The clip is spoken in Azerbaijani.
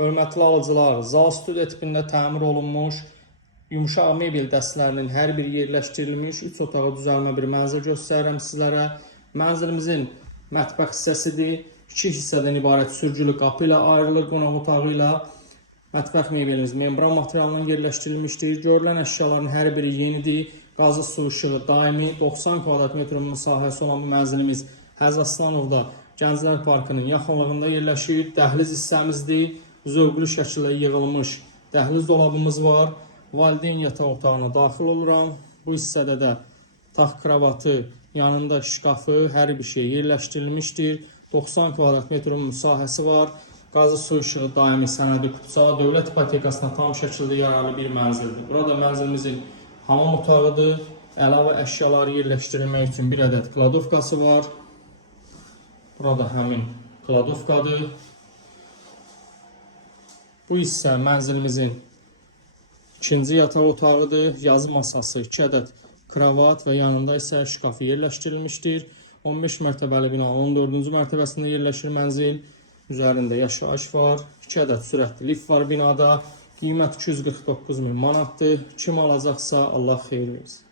Hörmətli alıcılar, Zal Studio tipində təmir olunmuş, yumşaq mebel dəstlərinin hər biri yerləşdirilmiş 3 otağı düzəlmə bir mənzil göstərirəm sizlərə. Mənzilimizin mətbəx hissəsidir. 2 hissədən ibarət sürgülü qapı ilə ayrılır qonaq otağı ilə. Mətbəx mebelimiz membran materialından yerləşdirilmişdir. Görülən əşyaların hər biri yenidir. Qazı su işığı daimi 90 kvadrat metr müsahibəsi olan bu mənzilimiz Həz Aslanovda Gənclər Parkının yaxınlığında yerləşir. Dəhliz hissəmizdir. Zövqlü şəkildə yığılmış dəhliz dolabımız var. Valideyn yataq otağına daxil oluram. Bu hissədə də taxt kravatı, yanında şkafı, hər bir şey yerləşdirilmişdir. 90 kvadrat metr müsahəsi var. Qazı su işığı daimi sənədi Qubçala dövlət ipotekasına tam şəkildə yararlı bir mənzildir. Burada mənzilimizin hamam otağıdır. Əlavə əşyaları yerləşdirilmək üçün bir ədəd kladovkası var. Burada həmin kladovkadır. Bu hissə mənzilimizin ikinci yataq otağıdır. Yazı masası, 2 ədəd kravat və yanında isə şkafı yerləşdirilmişdir. 15 mərtəbəli bina 14-cü mərtəbəsində yerləşir mənzil. Üzərində yaşayış var. 2 ədəd sürətli lift var binada. Qiymət 249 min manatdır. Kim alacaqsa Allah xeyir versin.